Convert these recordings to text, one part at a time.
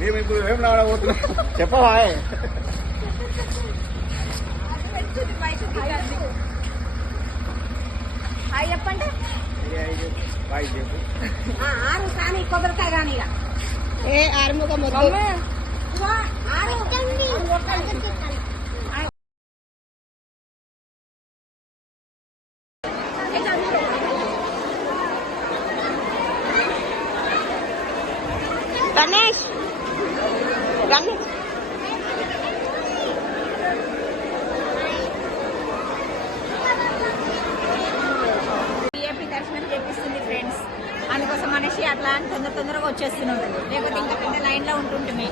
మేము ఇప్పుడు ఏం రావడం చెప్పవా చెప్పండి ఆరు కానీ కొబ్బరికాయ కానీ ఏ ఆరుముఖ మొత్తం గణేష్ గణేష్ దర్శనం చేపిస్తుంది ఫ్రెండ్స్. అందుకోసం అనేసి అట్లా తొందరగా వచ్చేస్తున్నాం, లేకపోతే ఇంకా పెద్ద లైన్ లో ఉంటుంటే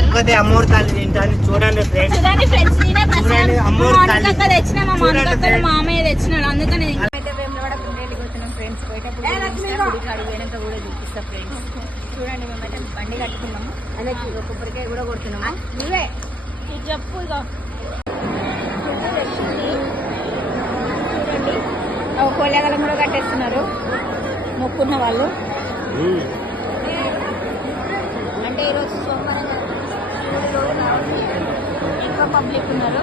ఒక్కతే అమ్మోరు తల్లి తింటాను. చూడండి ఫ్రెండ్స్, చూడండి అమ్మోరు తల్లి తెచ్చినా మామయ్య తెచ్చినాడు. అందుకని అయితే వేములవాడ కుండేళ్ళకి పోతున్నాం ఫ్రెండ్స్. పోయేటప్పుడు గుడికి అడుగు పోయినాక కూడా చూపిస్తా ఫ్రెండ్స్. చూడండి మేమైతే బండి కట్టుకున్నాము, అలాగే కొబ్బరికాయ కూడా కొడుతున్నాము. నువ్వే ఇది చెప్పు. ఇక చూడండి కోలేగలం కూడా కట్టేస్తున్నారు మొక్కున్న వాళ్ళు. అంటే ఈరోజు సోమవారం ఎక్కువ పబ్లిక్ ఉన్నారు.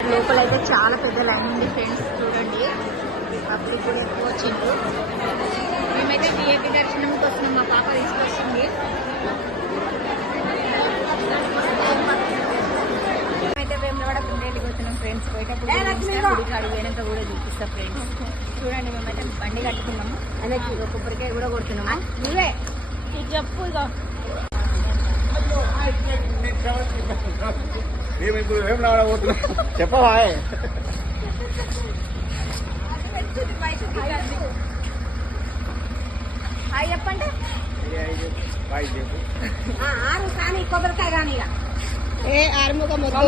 లోపల అయితే చాలా పెద్ద లైన్ ఉంది ఫ్రెండ్స్. చూడండి పబ్లిక్ కూడా ఎక్కువ వచ్చిండ్రు. మేమైతే విఐపి దర్శనంకి వస్తున్నాం, మా పాప తీసుకొచ్చింది. మేమైతే వేములవాడ కుండేళ్ళకి వచ్చినాం ఫ్రెండ్స్. పోయేటప్పుడు గుడికి అడుగు పోయినాక కూడా చూపిస్తా ఫ్రెండ్స్. చూడండి మేమైతే బండి కట్టుకున్నాము, అలాగే కొబ్బరికాయ కూడా కొడుతున్నాము. నువ్వే ఇది చెప్పు. ఇక మేము ఇప్పుడు ఏం రావడం చెప్పవా చెప్పండి ఆరు కానీ కొబ్బరికాయ కానీ ఏ ఆరుముఖ మొత్తం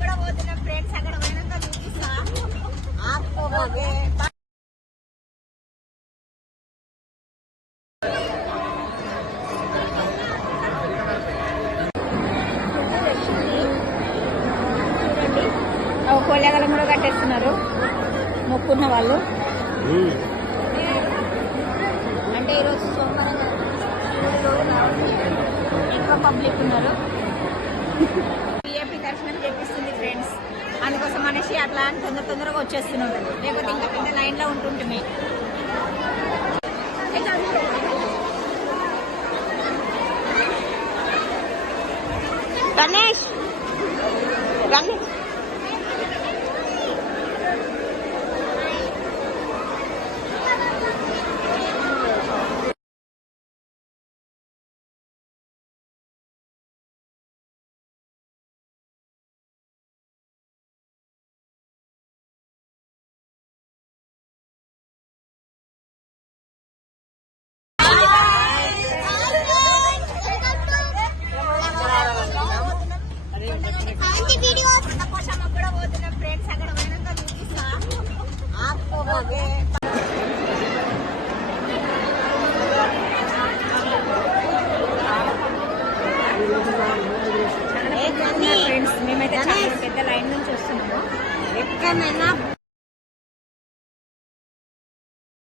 కూడా పోతున్నాం ఫ్రెండ్స్. అక్కడ పోయినాక చూపిస్తా. కోలేగలం కూడా కట్టేస్తున్నారు మొక్కున్న వాళ్ళు. అంటే ఈరోజు సోమవారం ఎక్కువ పబ్లిక్ ఉన్నారు. విఐపి దర్శనం చేపిస్తుంది ఫ్రెండ్స్. అందుకోసం అనేసి అట్లా తొందరగా వచ్చేస్తున్నాం, లేకపోతే ఇంకా పెద్ద లైన్ లో ఉంటుంటే గణేష్ గణేష్ కూడా పోతున్నాం ఫ్రెండ్స్. అక్కడ పోయినాక చూపిస్తా. ఫ్రెండ్స్ మేమైతే చాలా పెద్ద లైన్ నుంచి వస్తున్నాము. ఎక్కడైనా